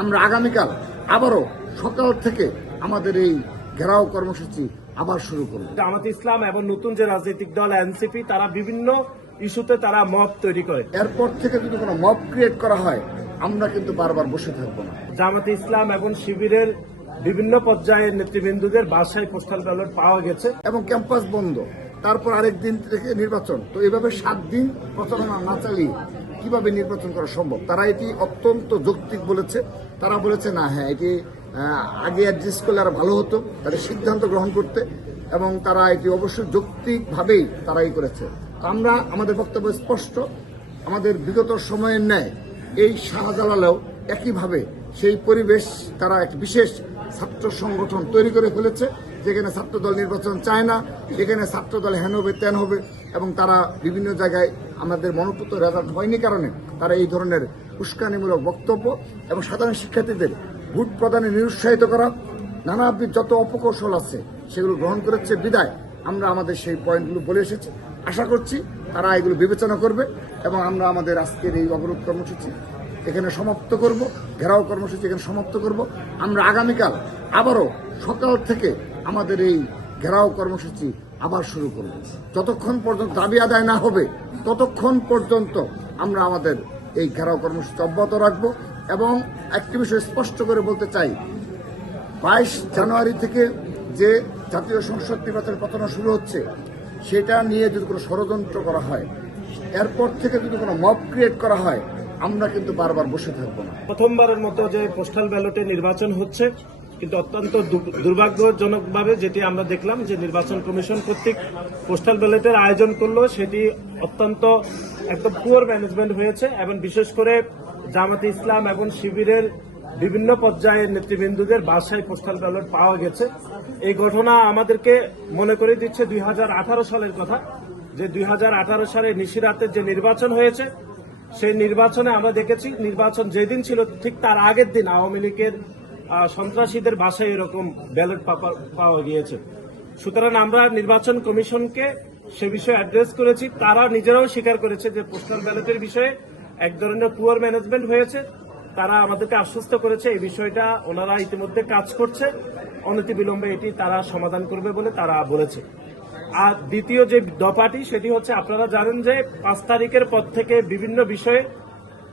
আমরা আগামীকাল আবারও সকাল থেকে আমাদের এই ঘেরাও কর্মসূচি আবার শুরু করব। জামাতে ইসলাম এবং নতুন যে রাজনৈতিক দল এনসিপি তারা বিভিন্ন ইস্যুতে তারা মব তৈরি করে। এরপর থেকে যদি কোনো মব ক্রিয়েট করা হয় আমরা কিন্তু বারবার বসে থাকবো না। জামাতে ইসলাম এবং শিবিরের বিভিন্ন পর্যায়ের নেতৃবৃন্দদের বাসায় পোস্টাল ব্যালট পাওয়া গেছে এবং ক্যাম্পাস বন্ধ, তারপর আরেক দিন থেকে নির্বাচন। তো এইভাবে 7 দিন প্রচারণা না চালিয়ে কিভাবে নির্বাচন করা সম্ভব? তারা এটি অত্যন্ত যৌক্তিক বলেছে। তারা বলেছে না, হ্যাঁ এটি আগে অ্যাডজাস্ট করলে আরো ভালো হতো, তাদের সিদ্ধান্ত গ্রহণ করতে, এবং তারা এটি অবশ্যই যৌক্তিকভাবেই তারাই করেছে। তো আমরা আমাদের বক্তব্য স্পষ্ট, আমাদের বিগত সময়ের ন্যায় এই শাহজালালেও একইভাবে সেই পরিবেশ তারা এক বিশেষ ছাত্র সংগঠন তৈরি করে ফেলেছে, যেখানে ছাত্রদল নির্বাচন চায় না, যেখানে ছাত্রদল হেন হবে তেন হবে, এবং তারা বিভিন্ন জায়গায় আমাদের মনোপুত রেজাল্ট হয়নি কারণে তারা এই ধরনের উস্কানিমূলক বক্তব্য এবং সাধারণ শিক্ষার্থীদের ভোট প্রদানে নিরুৎসাহিত করা নানাবিধ যত অপকৌশল আছে সেগুলো গ্রহণ করেছে। বিদায় আমরা আমাদের সেই পয়েন্টগুলো বলে এসেছি। আশা করছি তারা এগুলো বিবেচনা করবে এবং আমরা আমাদের আজকের এই অবরোধ কর্মসূচি এখানে সমাপ্ত করব, ঘেরাও কর্মসূচি এখানে সমাপ্ত করব। আমরা আগামীকাল আবারও সকাল থেকে আমাদের এই ঘেরাও কর্মসূচি আবার শুরু করব। যতক্ষণ পর্যন্ত দাবি আদায় না হবে ততক্ষণ পর্যন্ত আমরা আমাদের এই ঘেরাও কর্মসূচি অব্যাহত রাখব। এবং একটি বিষয় স্পষ্ট করে বলতে চাই, 22 জানুয়ারি থেকে যে জাতীয় সংসদ নির্বাচনের প্রচারণা শুরু হচ্ছে সেটা নিয়ে যদি কোনো ষড়যন্ত্র করা হয়, এরপর থেকে যদি কোনো মব ক্রিয়েট করা হয় আমরা কিন্তু বারবার বসে থাকবো না। প্রথমবারের মতো যে পোস্টাল ব্যালটে নির্বাচন হচ্ছে, কিন্তু অত্যন্ত দুর্ভাগ্যজনকভাবে যেটি আমরা দেখলাম যে নির্বাচন কমিশন কর্তৃক পোস্টাল ব্যালটের আয়োজন করলো সেটি অত্যন্ত একদম পুয়ার ম্যানেজমেন্ট হয়েছে, এবং বিশেষ করে জামাতে ইসলাম এবং শিবিরের বিভিন্ন পর্যায়ের নেতৃবৃন্দদের বাসায় পোস্টাল ব্যালট পাওয়া গেছে। এই ঘটনা আমাদেরকে মনে করে দিচ্ছে 2018 সালের কথা, যে 2018 সালে নিশিরাতের যে নির্বাচন হয়েছে সেই নির্বাচনে আমরা দেখেছি নির্বাচন যেদিন ছিল ঠিক তার আগের দিন আওয়ামী লীগের সন্ত্রাসীদের বাসায় এরকম ব্যালট পাওয়া গিয়েছে। সুতরাং আমরা নির্বাচন কমিশনকে সে বিষয়ে অ্যাড্রেস করেছি, তারা নিজেরাও স্বীকার করেছে যে পোস্টাল ব্যালটের বিষয়ে এক ধরনের পুয়ার ম্যানেজমেন্ট হয়েছে। তারা আমাদেরকে আশ্বস্ত করেছে এই বিষয়টা ওনারা ইতিমধ্যে কাজ করছে, অনতিবিলম্বে এটি তারা সমাধান করবে বলে তারা বলেছে। আর দ্বিতীয় যে দফাটি সেটি হচ্ছে, আপনারা জানেন যে 5 তারিখের পর থেকে বিভিন্ন বিষয়ে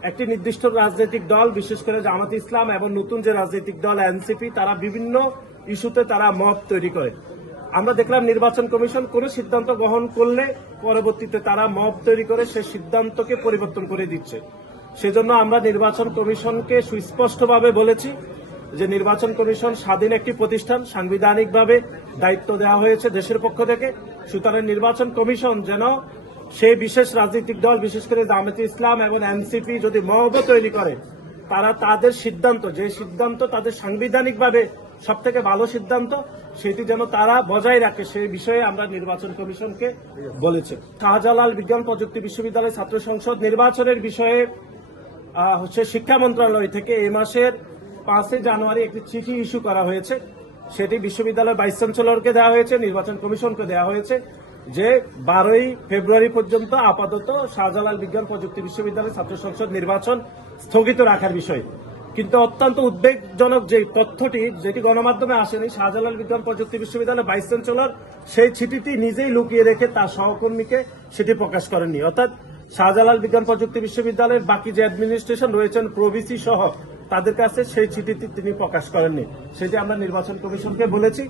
একটি নির্দিষ্ট রাজনৈতিক দল, বিশেষ করে জামাতে ইসলাম এবং নতুন যে রাজনৈতিক দল এনসিপি, তারা বিভিন্ন ইস্যুতে তারা মব তৈরি করে। আমরা দেখলাম নির্বাচন কমিশন কোনো সিদ্ধান্ত গ্রহণ করলে পরবর্তীতে তারা মব তৈরি করে সে সিদ্ধান্তকে পরিবর্তন করে দিচ্ছে। সেজন্য আমরা নির্বাচন কমিশনকে সুস্পষ্টভাবে বলেছি যে নির্বাচন কমিশন স্বাধীন একটি প্রতিষ্ঠান, সাংবিধানিকভাবে দায়িত্ব দেওয়া হয়েছে দেশের পক্ষ থেকে। সুতরাং নির্বাচন কমিশন যেন সেই বিশেষ রাজনৈতিক দল, বিশেষ করে জামাতে ইসলাম এবং এনসিপি যদি মব তৈরি করে, তারা তাদের সিদ্ধান্ত, যে সিদ্ধান্ত তাদের সাংবিধানিকভাবে সব থেকে ভালো সিদ্ধান্ত, সেটি যেন তারা বজায় রাখে সেই বিষয়ে আমরা নির্বাচন কমিশনকে বলেছি। শাহজালাল বিজ্ঞান প্রযুক্তি বিশ্ববিদ্যালয় ছাত্র সংসদ নির্বাচনের বিষয়ে হচ্ছে শিক্ষা মন্ত্রণালয় থেকে এই মাসের 5 জানুয়ারি একটি চিঠি ইস্যু করা হয়েছে। সেটি বিশ্ববিদ্যালয়ের ভাইস চ্যান্সেলরকে দেওয়া হয়েছে, নির্বাচন কমিশনকে দেওয়া হয়েছে, যে 12 ফেব্রুয়ারি পর্যন্ত আপাতত শাহজালাল বিজ্ঞান প্রযুক্তি বিশ্ববিদ্যালয় ছাত্র সংসদ নির্বাচন স্থগিত রাখার বিষয়। কিন্তু অত্যন্ত উদ্বেগজনক যে তথ্যটি, যেটি গণমাধ্যমে আসেনি, শাহজালাল বিজ্ঞান প্রযুক্তি বিশ্ববিদ্যালয়ের ভাইস চ্যান্সেলর সেই চিঠিটি নিজেই লুকিয়ে রেখে তার সহকর্মীকে সেটি প্রকাশ করেননি। অর্থাৎ শাহজালাল বিজ্ঞান প্রযুক্তি বিশ্ববিদ্যালয়ের বাকি যে অ্যাডমিনিস্ট্রেশন রয়েছেন, প্রভিসি সহ, তাদের কাছে সেই চিঠিটি তিনি প্রকাশ করেননি। সেটি আমরা নির্বাচন কমিশনকে বলেছি,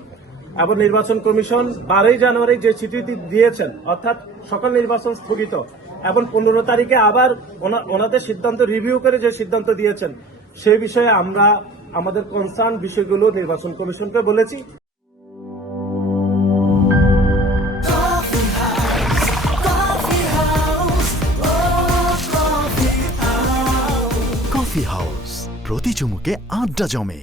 এবং নির্বাচন কমিশন 12 জানুয়ারি যে চিঠিটি দিয়েছেন, অর্থাৎ সকল নির্বাচন স্থগিত, এবং 15 তারিখে আবার ওনাদের সিদ্ধান্ত রিভিউ করে যে সিদ্ধান্ত দিয়েছেন, সেই বিষয়ে আমরা আমাদের কনসার্ন বিষয়গুলো নির্বাচন কমিশনকে বলেছি। কফি হাউস, প্রতি চুমুকে আড্ডা জমে।